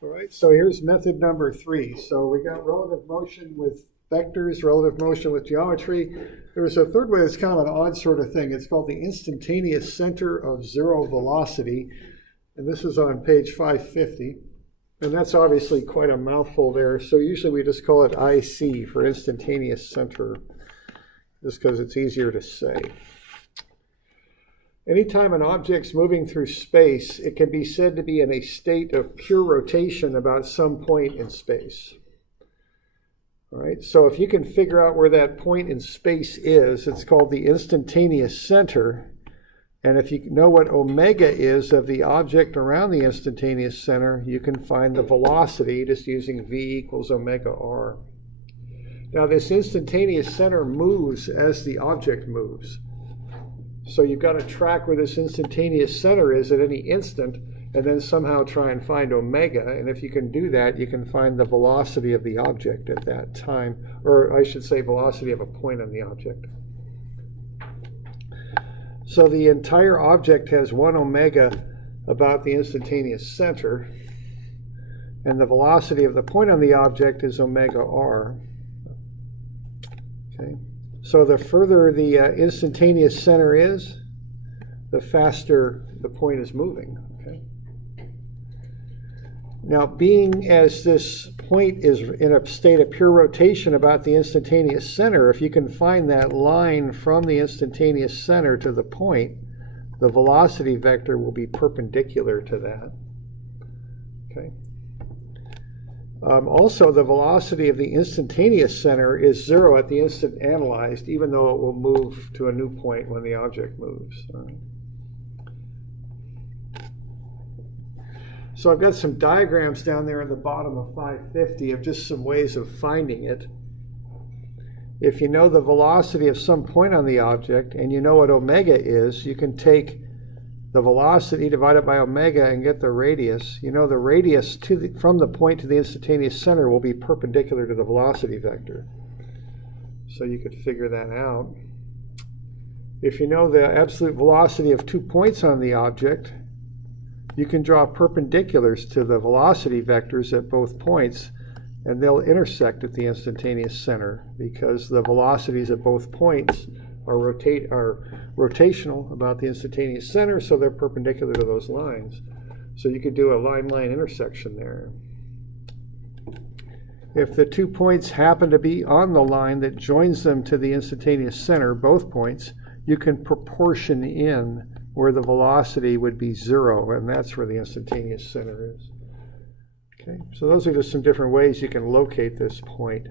All right, so here's method number 3. So we got relative motion with vectors, relative motion with geometry. There's a third way that's kind of an odd sort of thing. It's called the instantaneous center of zero velocity. And this is on page 550. And that's obviously quite a mouthful there. So usually we just call it IC for instantaneous center, just because it's easier to say. Anytime an object's moving through space, it can be said to be in a state of pure rotation about some point in space. All right, so if you can figure out where that point in space is, it's called the instantaneous center. And if you know what omega is of the object around the instantaneous center, you can find the velocity just using v equals omega r. Now this instantaneous center moves as the object moves. So you've got to track where this instantaneous center is at any instant and then somehow try and find omega. And if you can do that, you can find the velocity of the object at that time, or I should say velocity of a point on the object. So the entire object has 1 omega about the instantaneous center, and the velocity of the point on the object is omega r. Okay. So the further the instantaneous center is, the faster the point is moving. Okay. Now, being as this point is in a state of pure rotation about the instantaneous center, if you can find that line from the instantaneous center to the point, the velocity vector will be perpendicular to that. Okay. Also, the velocity of the instantaneous center is 0 at the instant analyzed, even though it will move to a new point when the object moves. All right. So I've got some diagrams down there at the bottom of 550 of just some ways of finding it. If you know the velocity of some point on the object and you know what omega is, you can take the velocity divided by omega and get the radius. You know the radius from the point to the instantaneous center will be perpendicular to the velocity vector. So you could figure that out. If you know the absolute velocity of 2 points on the object, you can draw perpendiculars to the velocity vectors at both points, and they'll intersect at the instantaneous center because the velocities at both points are rotational about the instantaneous center, so they're perpendicular to those lines. So you could do a line-line intersection there. If the 2 points happen to be on the line that joins them to the instantaneous center, both points, you can proportion in where the velocity would be 0, and that's where the instantaneous center is. Okay, so those are just some different ways you can locate this point.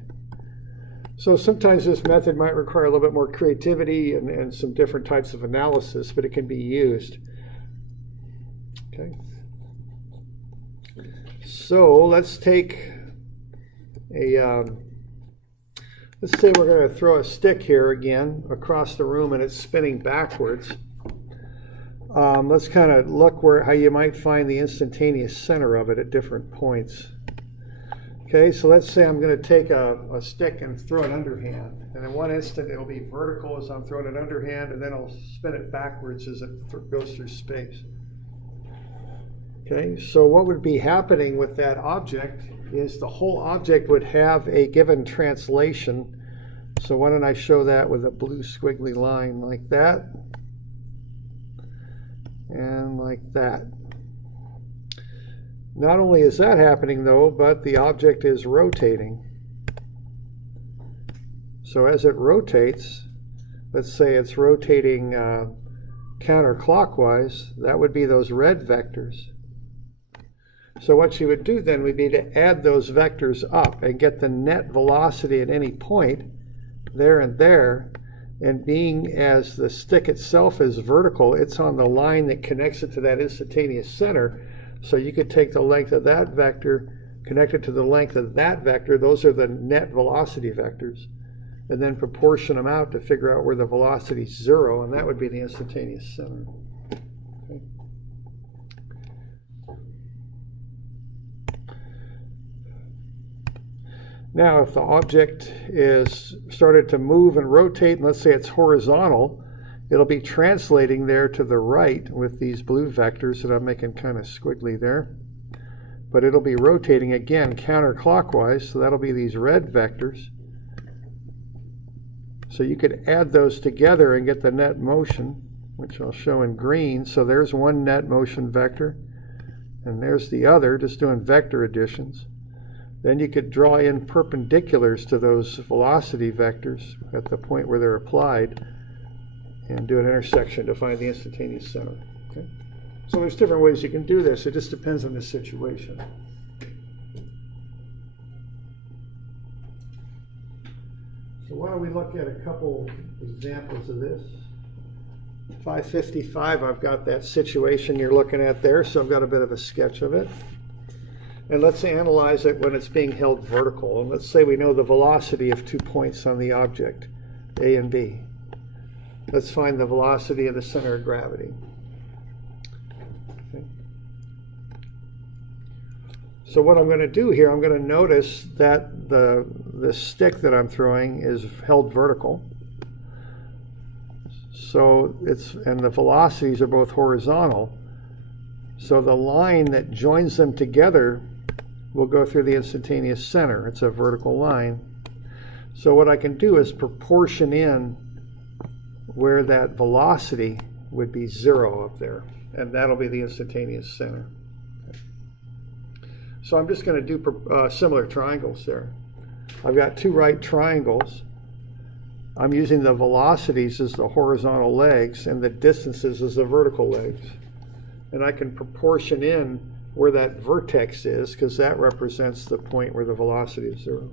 So sometimes this method might require a little bit more creativity and some different types of analysis, but it can be used. Okay. So let's take a, let's say we're going to throw a stick here again across the room and it's spinning backwards. Let's kind of look how you might find the instantaneous center of it at different points. Okay, so let's say I'm going to take a stick and throw it underhand. And in one instant, it'll be vertical as I'm throwing it underhand, and then I'll spin it backwards as it goes through space. Okay, so what would be happening with that object is the whole object would have a given translation. So why don't I show that with a blue squiggly line like that, and like that. Not only is that happening though, but the object is rotating. So as it rotates, let's say it's rotating counterclockwise, that would be those red vectors. So what you would do then would be to add those vectors up and get the net velocity at any point there and there. And being as the stick itself is vertical, it's on the line that connects it to that instantaneous center. So you could take the length of that vector, connect it to the length of that vector. Those are the net velocity vectors. And then proportion them out to figure out where the velocity is 0, and that would be the instantaneous center. Okay. Now, if the object is started to move and rotate, and let's say it's horizontal, it'll be translating there to the right with these blue vectors that I'm making kind of squiggly there. but it'll be rotating again counterclockwise, so that'll be these red vectors. So you could add those together and get the net motion, which I'll show in green. So there's one net motion vector, and there's the other, just doing vector additions. Then you could draw in perpendiculars to those velocity vectors at the point where they're applied and do an intersection to find the instantaneous center. Okay? So there's different ways you can do this. It just depends on the situation. So why don't we look at a couple examples of this. 555, I've got that situation you're looking at there, so I've got a bit of a sketch of it. And let's analyze it when it's being held vertical. And let's say we know the velocity of 2 points on the object, A and B. Let's find the velocity of the center of gravity. Okay. So what I'm going to do here, I'm going to notice that the stick that I'm throwing is held vertical. So and the velocities are both horizontal. So the line that joins them together will go through the instantaneous center. It's a vertical line. So what I can do is proportion in where that velocity would be 0 up there, and that'll be the instantaneous center. Okay. So I'm just going to do similar triangles there. I've got two right triangles. I'm using the velocities as the horizontal legs and the distances as the vertical legs. And I can proportion in where that vertex is, because that represents the point where the velocity is 0.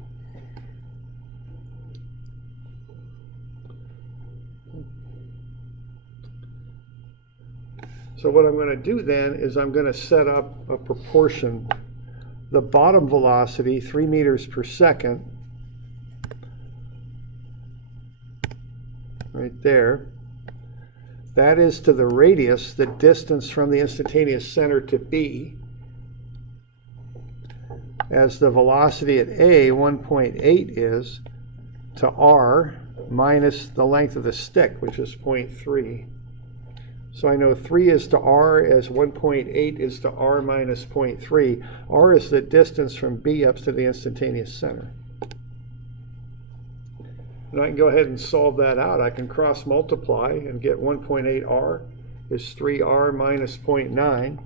So what I'm going to do then is I'm going to set up a proportion. The bottom velocity, 3 meters per second, right there, that is to the radius, the distance from the instantaneous center to B, as the velocity at A, 1.8, is to R minus the length of the stick, which is 0.3. So I know 3 is to R as 1.8 is to R minus 0.3. R is the distance from B up to the instantaneous center. And I can go ahead and solve that out. I can cross multiply and get 1.8 R is 3R minus 0.9.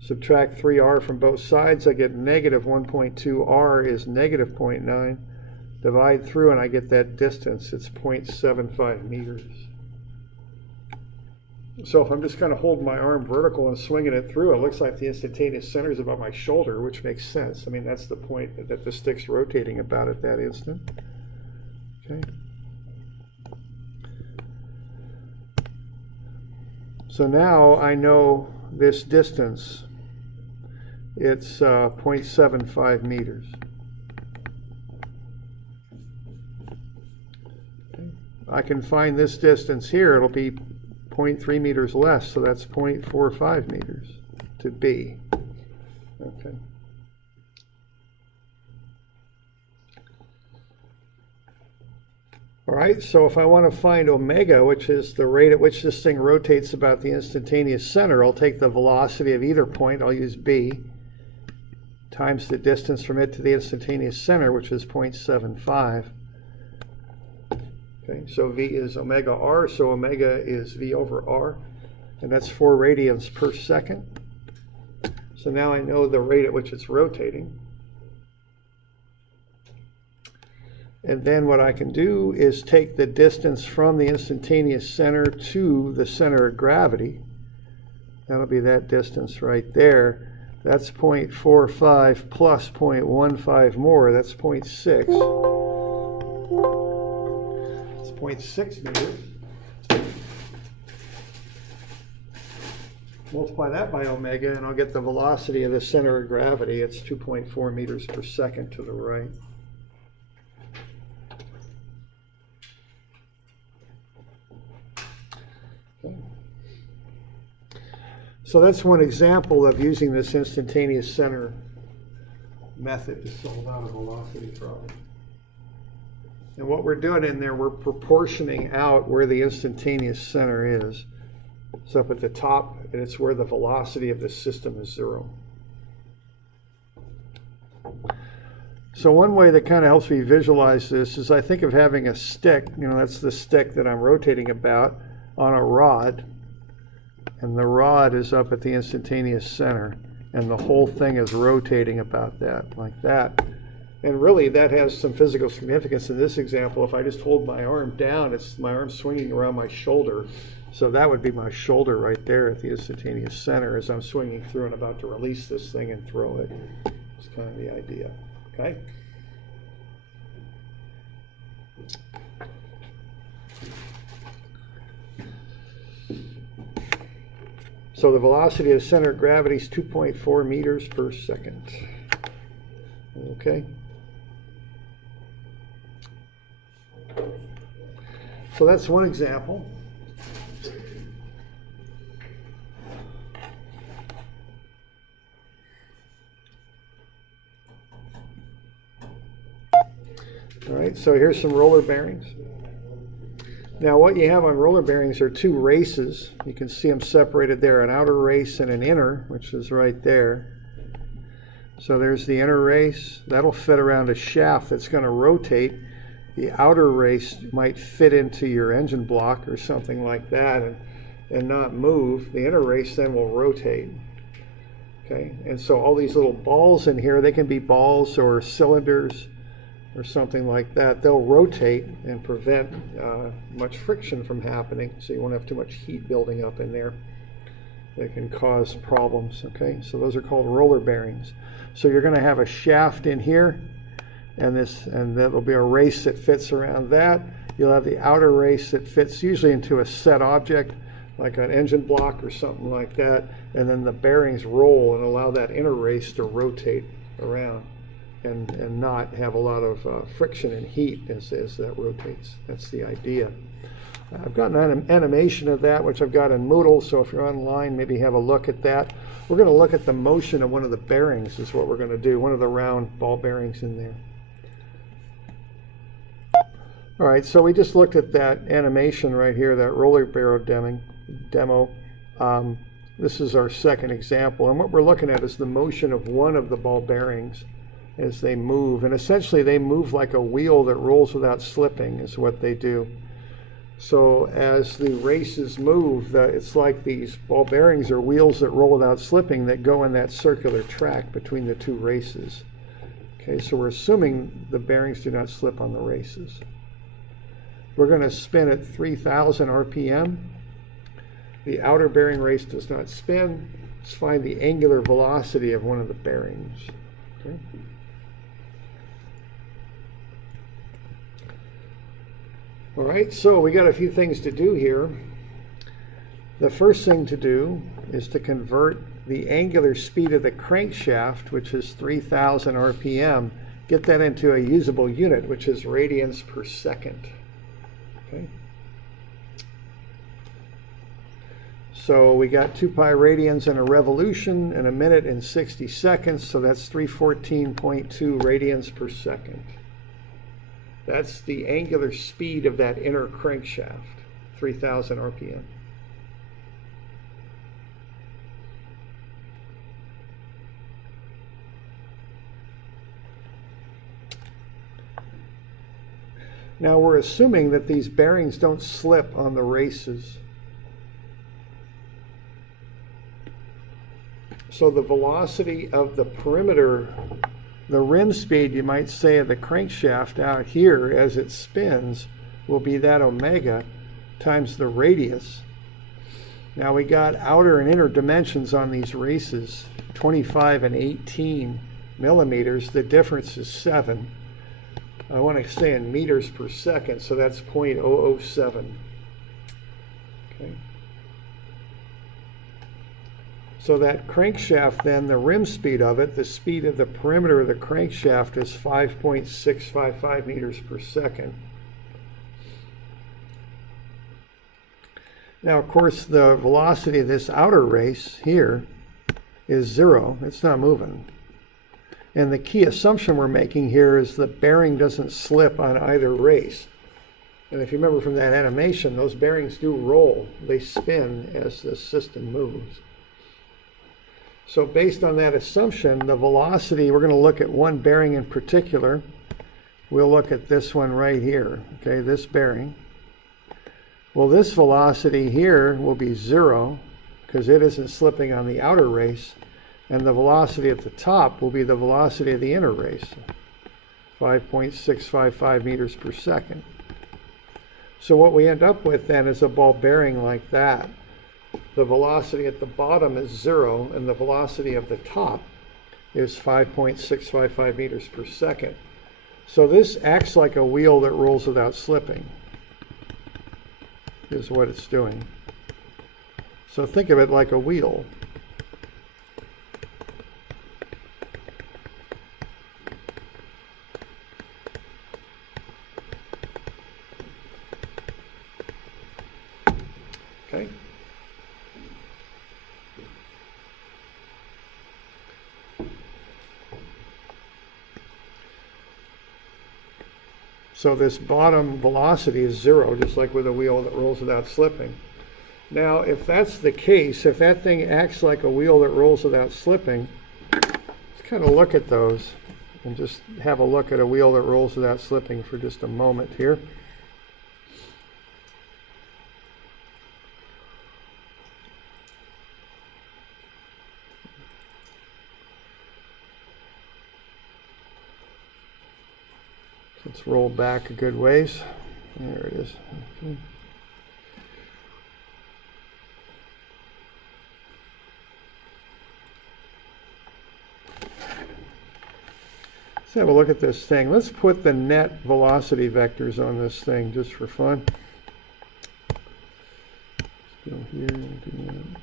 Subtract 3R from both sides, I get negative 1.2 R is negative 0.9. Divide through and I get that distance. It's 0.75 meters. So if I'm just kind of holding my arm vertical and swinging it through, it looks like the instantaneous center is about my shoulder, which makes sense. I mean, that's the point that the stick's rotating about at that instant. Okay. So now I know this distance. It's 0.75 meters. Okay. I can find this distance here. It'll be 0.3 meters less, so that's 0.45 meters to B. Okay. All right, so if I want to find omega, which is the rate at which this thing rotates about the instantaneous center, I'll take the velocity of either point, I'll use B, times the distance from it to the instantaneous center, which is 0.75. Okay, so V is omega R, so omega is V over R, and that's 4 radians per second. So now I know the rate at which it's rotating. And then what I can do is take the distance from the instantaneous center to the center of gravity. That'll be that distance right there. That's 0.45 plus 0.15 more, that's 0.6. It's 0.6 meters. Multiply that by omega and I'll get the velocity of the center of gravity. It's 2.4 meters per second to the right. So that's one example of using this instantaneous center method to solve out a velocity problem. And what we're doing in there, we're proportioning out where the instantaneous center is. It's up at the top, and it's where the velocity of the system is 0. So one way that kind of helps me visualize this is I think of having a stick, that's the stick that I'm rotating about, on a rod. And the rod is up at the instantaneous center. And the whole thing is rotating about that, like that. And really that has some physical significance in this example. If I just hold my arm down, it's my arm swinging around my shoulder. So that would be my shoulder right there at the instantaneous center as I'm swinging through and about to release this thing and throw it. That's kind of the idea. Okay. So the velocity of center of gravity is 2.4 meters per second. Okay. So that's one example. All right, so here's some roller bearings. Now what you have on roller bearings are two races. You can see them separated there, an outer race and an inner, which is right there. So there's the inner race. That'll fit around a shaft that's going to rotate. The outer race might fit into your engine block or something like that and not move. The inner race then will rotate. Okay, and so all these little balls in here, they can be balls or cylinders or something like that. They'll rotate and prevent much friction from happening, so you won't have too much heat building up in there that can cause problems. Okay, so those are called roller bearings. So you're going to have a shaft in here, and there'll be a race that fits around that. You'll have the outer race that fits usually into a set object, like an engine block or something like that, and then the bearings roll and allow that inner race to rotate around and not have a lot of friction and heat as that rotates. That's the idea. I've got an animation of that, which I've got in Moodle, so if you're online, maybe have a look at that. We're going to look at the motion of one of the bearings is what we're going to do, one of the round ball bearings in there. All right, so we just looked at that animation right here, that roller barrow demo. This is our second example, and what we're looking at is the motion of one of the ball bearings as they move, and essentially they move like a wheel that rolls without slipping is what they do. So as the races move, it's like these ball bearings are wheels that roll without slipping that go in that circular track between the two races. Okay, so we're assuming the bearings do not slip on the races. We're going to spin at 3,000 RPM. The outer bearing race does not spin. Let's find the angular velocity of one of the bearings. Okay. All right, so we got a few things to do here. The first thing to do is to convert the angular speed of the crankshaft, which is 3,000 RPM, get that into a usable unit, which is radians per second. Okay. So we got 2 pi radians in a revolution in a minute and 60 seconds, so that's 314.2 radians per second. That's the angular speed of that inner crankshaft, 3,000 RPM. Now we're assuming that these bearings don't slip on the races. So the velocity of the perimeter, the rim speed, you might say, of the crankshaft out here as it spins will be that omega times the radius. Now we got outer and inner dimensions on these races, 25 and 18 millimeters. The difference is 7. I want to say in meters per second, so that's 0.007. Okay. So that crankshaft then, the rim speed of it, the speed of the perimeter of the crankshaft is 5.655 meters per second. Now, of course, the velocity of this outer race here is 0. It's not moving. And the key assumption we're making here is the bearing doesn't slip on either race. And if you remember from that animation, those bearings do roll. They spin as the system moves. So based on that assumption, the velocity, we're going to look at one bearing in particular. We'll look at this one right here, okay, this bearing. Well, this velocity here will be 0 because it isn't slipping on the outer race, and the velocity at the top will be the velocity of the inner race, 5.655 meters per second. So what we end up with then is a ball bearing like that. The velocity at the bottom is 0, and the velocity of the top is 5.655 meters per second. So this acts like a wheel that rolls without slipping, is what it's doing. So think of it like a wheel. Okay. So this bottom velocity is 0, just like with a wheel that rolls without slipping. Now, if that's the case, if that thing acts like a wheel that rolls without slipping, let's kind of look at those and just have a look at a wheel that rolls without slipping for just a moment here. Let's roll back a good ways. There it is. Okay. Let's have a look at this thing. Let's put the net velocity vectors on this thing just for fun. Let's go here and do that.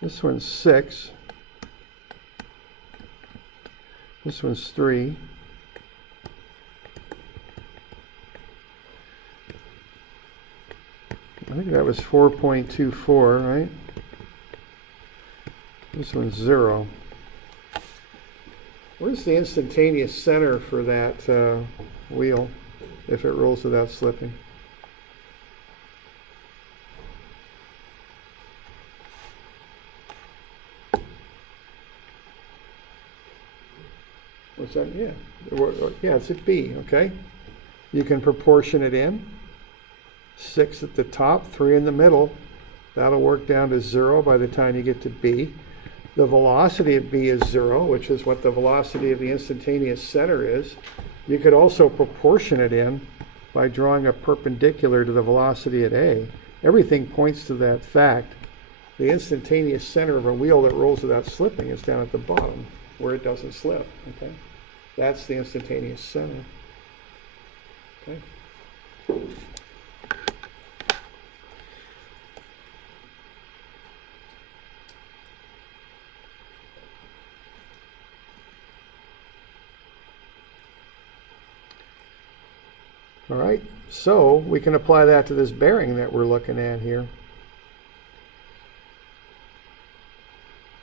This one's 6. This one's 3. I think that was 4.24, right? This one's 0. Where's the instantaneous center for that wheel if it rolls without slipping? What's that? Yeah, it's at B, okay? You can proportion it in. 6 at the top, 3 in the middle. That'll work down to 0 by the time you get to B. The velocity of B is 0, which is what the velocity of the instantaneous center is. You could also proportion it in by drawing a perpendicular to the velocity at A. Everything points to that fact. The instantaneous center of a wheel that rolls without slipping is down at the bottom where it doesn't slip. Okay, that's the instantaneous center. Okay. All right, so we can apply that to this bearing that we're looking at here.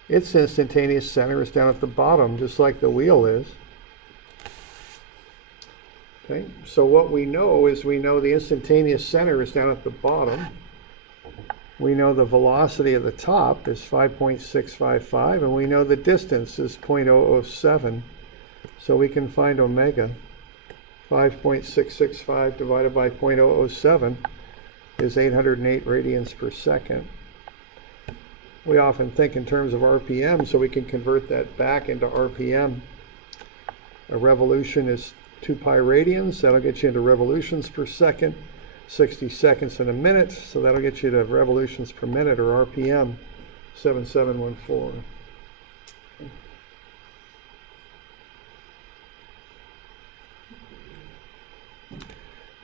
Its instantaneous center is down at the bottom, just like the wheel is. Okay, so what we know is we know the instantaneous center is down at the bottom. We know the velocity of the top is 5.655, and we know the distance is 0.007. So we can find omega. 5.665 divided by 0.007 is 808 radians per second. We often think in terms of RPM, so we can convert that back into RPM. A revolution is 2 pi radians. That'll get you into revolutions per second. 60 seconds in a minute, so that'll get you to revolutions per minute, or RPM, 7714.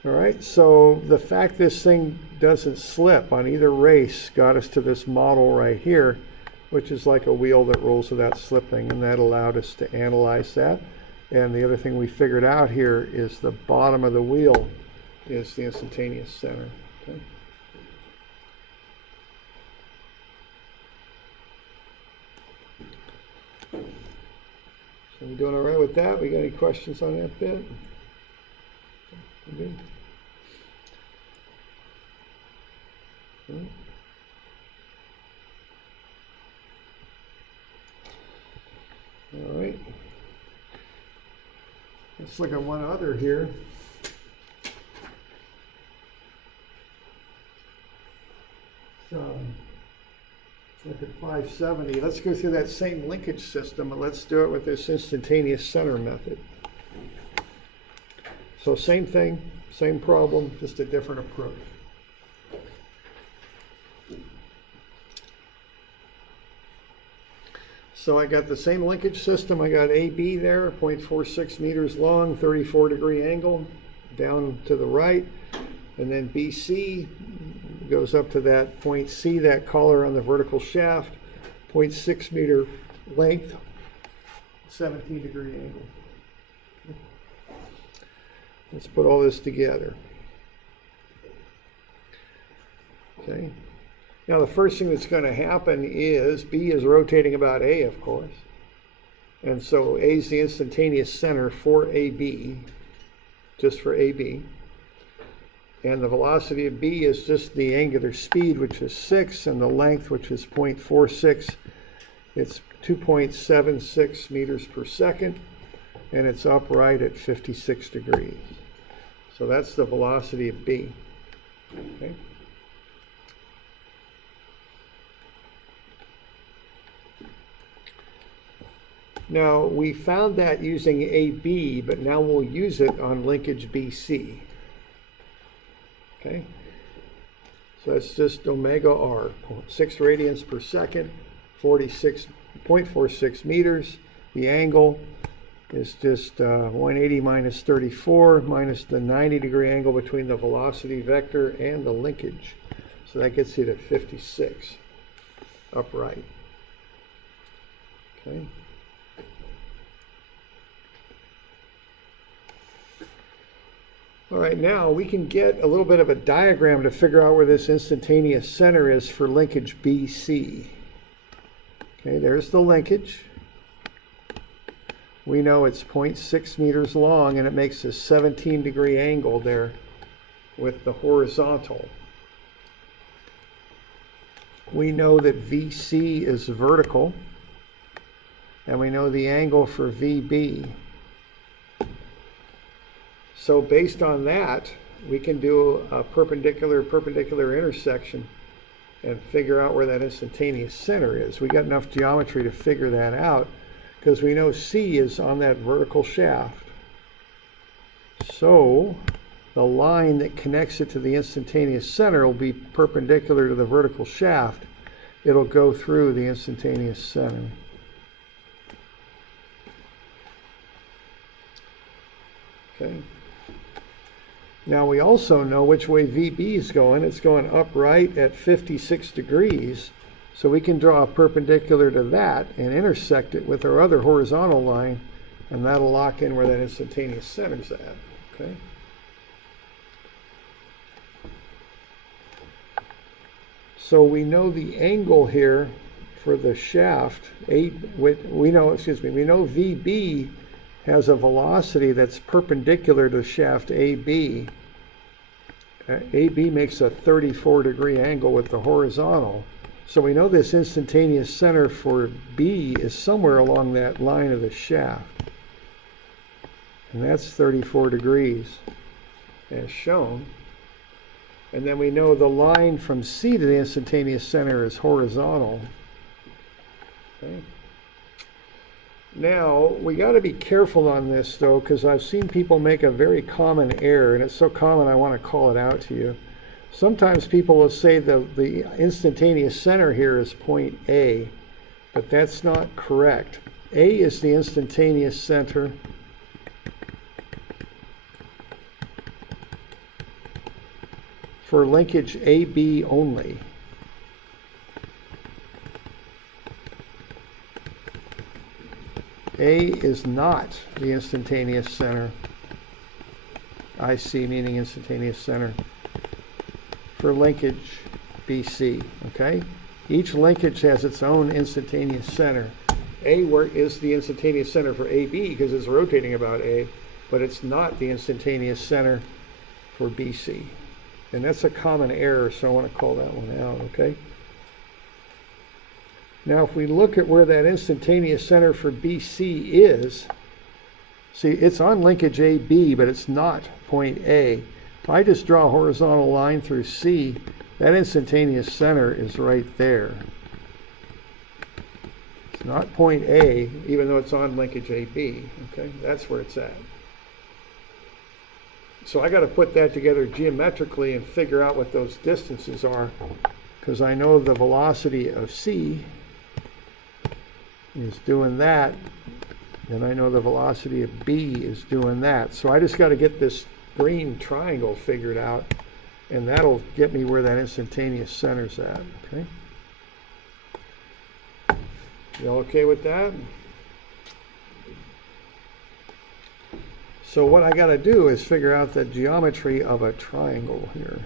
All right, so the fact this thing doesn't slip on either race got us to this model right here, which is like a wheel that rolls without slipping, and that allowed us to analyze that. And the other thing we figured out here is the bottom of the wheel is the instantaneous center. Okay. So we doing all right with that? We got any questions on that bit? Good. right. Let's look at one other here. So, look at 570. Let's go through that same linkage system, and let's do it with this instantaneous center method. So same thing, same problem, just a different approach. So I got the same linkage system. I got AB there, 0.46 meters long, 34-degree angle down to the right. And then BC goes up to that point C, that collar on the vertical shaft, 0.6 meter length, 17-degree angle. Let's put all this together. Okay. Now the first thing that's going to happen is B is rotating about A, of course. And so A is the instantaneous center for AB, just for AB. And the velocity of B is just the angular speed, which is 6, and the length, which is 0.46. It's 2.76 meters per second, and it's upright at 56 degrees. So that's the velocity of B. Okay. Now, we found that using AB, but now we'll use it on linkage BC. Okay? So it's just omega r, 6 radians per second, 46.46 meters. The angle is just 180 minus 34 minus the 90-degree angle between the velocity vector and the linkage. So that gets you to 56 upright. Okay? All right, now we can get a little bit of a diagram to figure out where this instantaneous center is for linkage BC. Okay, there's the linkage. We know it's 0.6 meters long, and it makes a 17-degree angle there with the horizontal. We know that VC is vertical, and we know the angle for VB. So based on that, we can do a perpendicular intersection and figure out where that instantaneous center is. We got enough geometry to figure that out because we know C is on that vertical shaft. So the line that connects it to the instantaneous center will be perpendicular to the vertical shaft. It'll go through the instantaneous center. Okay. Now we also know which way VB is going. It's going upright at 56 degrees. So we can draw a perpendicular to that and intersect it with our other horizontal line, and that'll lock in where that instantaneous center's at. Okay. So we know the angle here for the shaft. We know VB has a velocity that's perpendicular to shaft AB. AB makes a 34-degree angle with the horizontal. So we know this instantaneous center for B is somewhere along that line of the shaft. And that's 34 degrees as shown. And then we know the line from C to the instantaneous center is horizontal. Okay. Now, we got to be careful on this, though, because I've seen people make a very common error, and it's so common I want to call it out to you. Sometimes people will say that the instantaneous center here is point A, but that's not correct. A is the instantaneous center. For linkage AB only. A is not the instantaneous center. IC meaning instantaneous center. For linkage BC, okay? Each linkage has its own instantaneous center. A is the instantaneous center for AB because it's rotating about A, but it's not the instantaneous center for BC. And that's a common error, so I want to call that one out, okay? Now if we look at where that instantaneous center for BC is, see, it's on linkage AB, but it's not point A. If I just draw a horizontal line through C, that instantaneous center is right there. It's not point A, even though it's on linkage AB. Okay, that's where it's at. So I got to put that together geometrically and figure out what those distances are, because I know the velocity of C is doing that, and I know the velocity of B is doing that. So I just got to get this green triangle figured out, and that'll get me where that instantaneous center's at. Okay, you all okay with that? So what I got to do is figure out the geometry of a triangle here.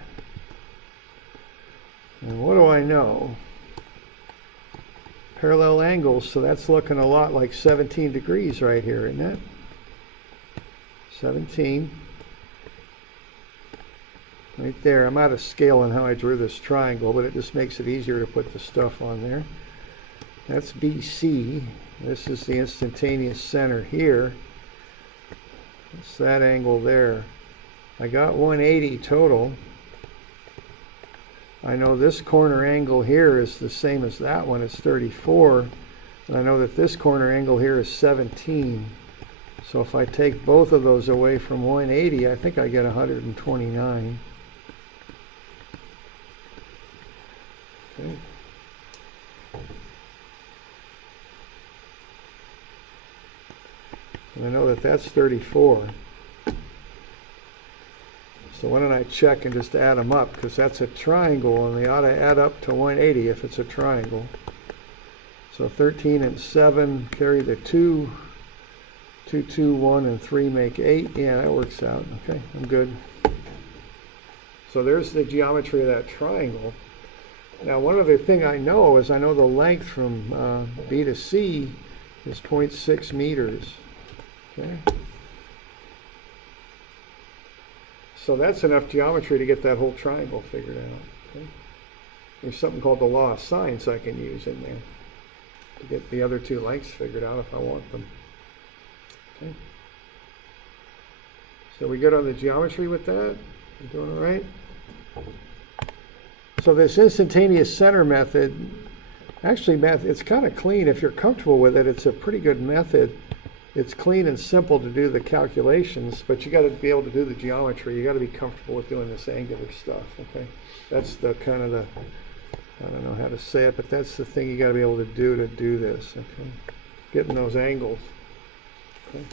And what do I know? Parallel angles, so that's looking a lot like 17 degrees right here, isn't it? 17. Right there. I'm out of scale on how I drew this triangle, but it just makes it easier to put the stuff on there. That's BC. This is the instantaneous center here. It's that angle there. I got 180 total. I know this corner angle here is the same as that one, it's 34. And I know that this corner angle here is 17. So if I take both of those away from 180, I think I get 129. Okay. And I know that that's 34. So why don't I check and just add them up, because that's a triangle and they ought to add up to 180 if it's a triangle. So 13 and 7 carry the 2. 2, 2, 1, and 3 make 8. Yeah, that works out. Okay, I'm good. So there's the geometry of that triangle. Now one other thing I know is I know the length from B to C is 0.6 meters. Okay. So that's enough geometry to get that whole triangle figured out. Okay. There's something called the law of sines I can use in there to get the other two lengths figured out if I want them. Okay. So we good on the geometry with that? You doing all right? So this instantaneous center method, actually it's kind of clean. If you're comfortable with it, it's a pretty good method. It's clean and simple to do the calculations, but you got to be able to do the geometry. You got to be comfortable with doing this angular stuff. Okay, that's the kind of the, I don't know how to say it, but that's the thing you got to be able to do this. Okay, getting those angles. Okay.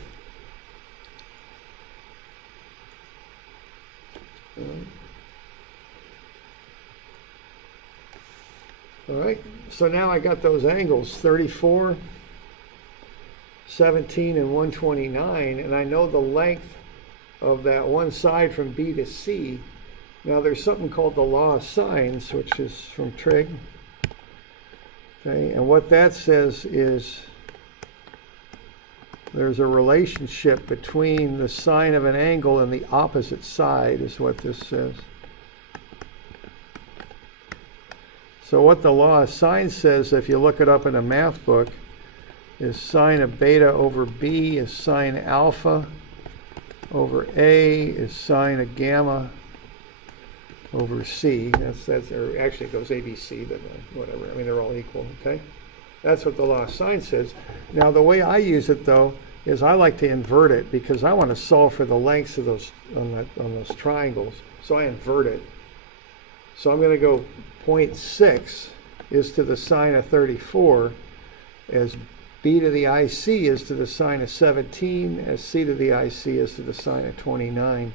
All right, so now I got those angles, 34, 17, and 129, and I know the length of that one side from B to C. Now there's something called the law of sines, which is from trig. Okay, and what that says is there's a relationship between the sine of an angle and the opposite side, is what this says. So what the law of sines says, if you look it up in a math book, is sine of beta over B is sine alpha over A is sine of gamma over C. That's or actually it goes ABC, but whatever. I mean, they're all equal. Okay, that's what the law of sines says. Now the way I use it though is I like to invert it because I want to solve for the lengths of those on those triangles. So I invert it. So I'm going to go 0.6 is to the sine of 34 as B to the IC is to the sine of 17 as C to the IC is to the sine of 29.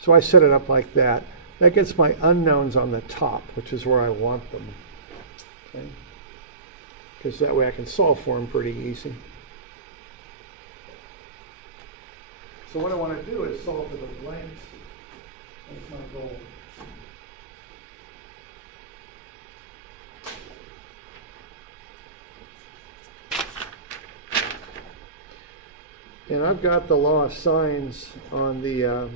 So I set it up like that. That gets my unknowns on the top, which is where I want them. Okay? Because that way I can solve for them pretty easy. So what I want to do is solve for the lengths. That's my goal. And I've got the law of sines on the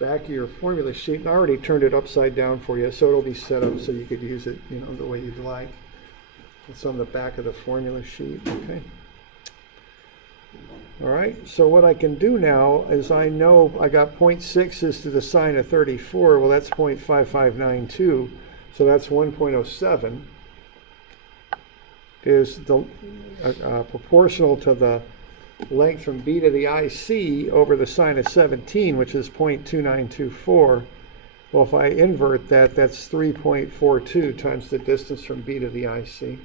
back of your formula sheet, and I already turned it upside down for you, so it'll be set up so you could use it, you know, the way you'd like. It's on the back of the formula sheet. Okay. All right, so what I can do now is I know I got 0.6 is to the sine of 34. Well, that's 0.5592, so that's 1.07 is the proportional to the length from B to the IC over the sine of 17, which is 0.2924. Well, if I invert that, that's 3.42 times the distance from B to the IC.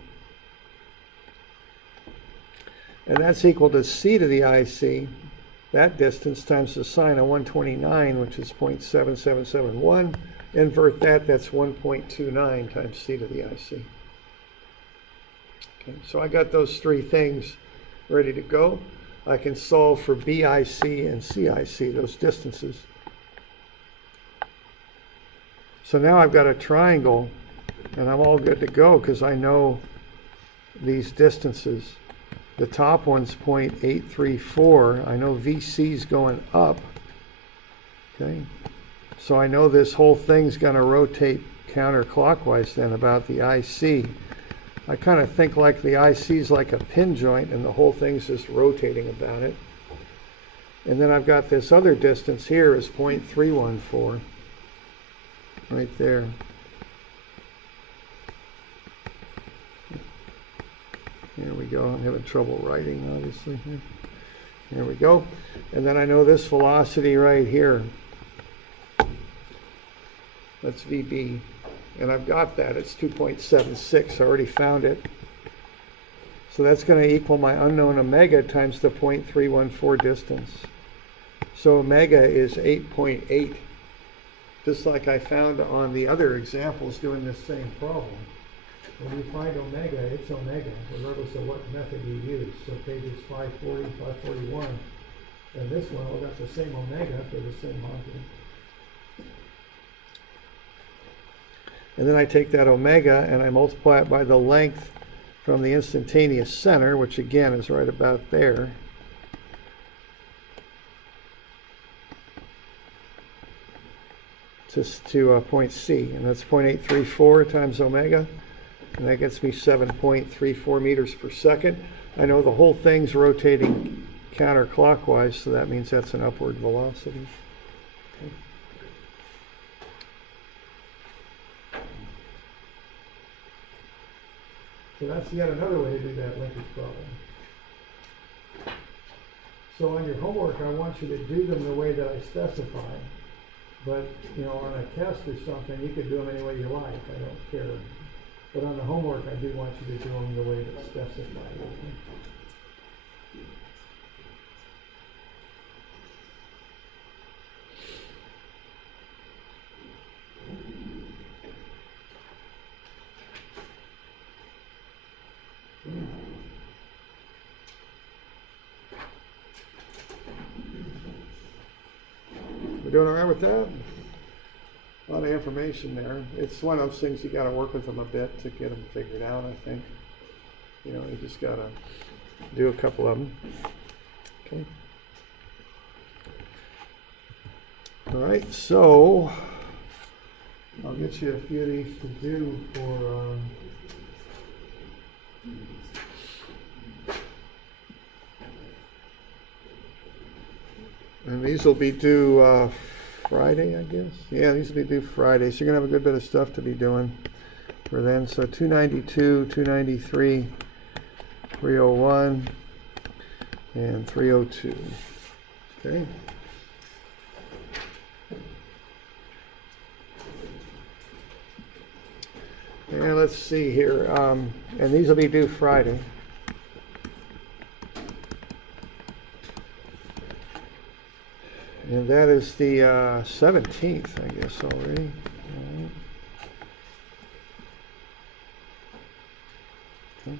And that's equal to C to the IC, that distance, times the sine of 129, which is 0.7771. Invert that, that's 1.29 times C to the IC. Okay, so I got those three things ready to go. I can solve for BIC and CIC, those distances. So now I've got a triangle, and I'm all good to go because I know these distances. The top one's 0.834. I know VC is going up. Okay, so I know this whole thing's going to rotate counterclockwise then about the IC. I kind of think like the IC is like a pin joint and the whole thing's just rotating about it. And then I've got this other distance here is 0.314 right there. Here we go. I'm having trouble writing, obviously. Here we go. And then I know this velocity right here. That's VB. And I've got that. It's 2.76. I already found it. So that's going to equal my unknown omega times the 0.314 distance. So omega is 8.8. Just like I found on the other examples doing this same problem. When you find omega, it's omega, regardless of what method you use. So pages 540, 541, and this one all got the same omega for the same object. And then I take that omega and I multiply it by the length from the instantaneous center, which again is right about there. Just to point C, and that's 0.834 times omega. And that gets me 7.34 meters per second. I know the whole thing's rotating counterclockwise, so that means that's an upward velocity. Okay. So that's yet another way to do that linkage problem. So on your homework, I want you to do them the way that I specify. But, you know, on a test or something, you could do them any way you like. I don't care. But on the homework, I do want you to do them the way that's specified. Okay? We're doing all right with that? A lot of information there. It's one of those things you got to work with them a bit to get them figured out, I think. You know, you just got to do a couple of them. Okay. All right, so I'll get you a few of these to do for and these will be due Friday, I guess. Yeah, these will be due Friday. So you're going to have a good bit of stuff to be doing for then. So 292, 293, 301, and 302. Okay. And let's see here. And these will be due Friday. And that is the 17th, I guess, already. All right. Okay.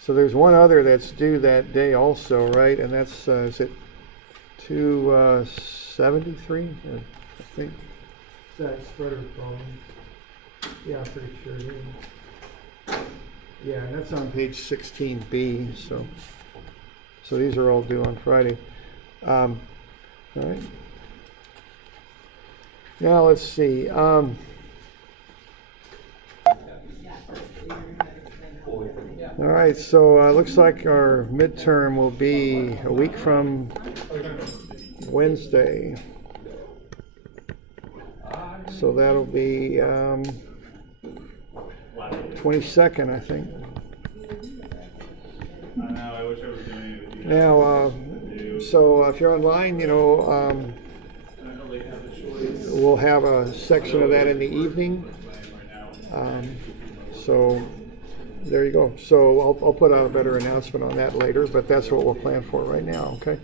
So there's one other that's due that day also, right? And that's, is it 273? I think. Is that spreader problem? Yeah, I'm pretty sure it is. Yeah, and that's on page 16B. So these are all due on Friday. All right. Now let's see. All right, so looks like our midterm will be a week from Wednesday. So that'll be 22nd, I think. Now, so if you're online, you know, we'll have a section of that in the evening. So there you go. So I'll put out a better announcement on that later, but that's what we'll plan for right now, okay?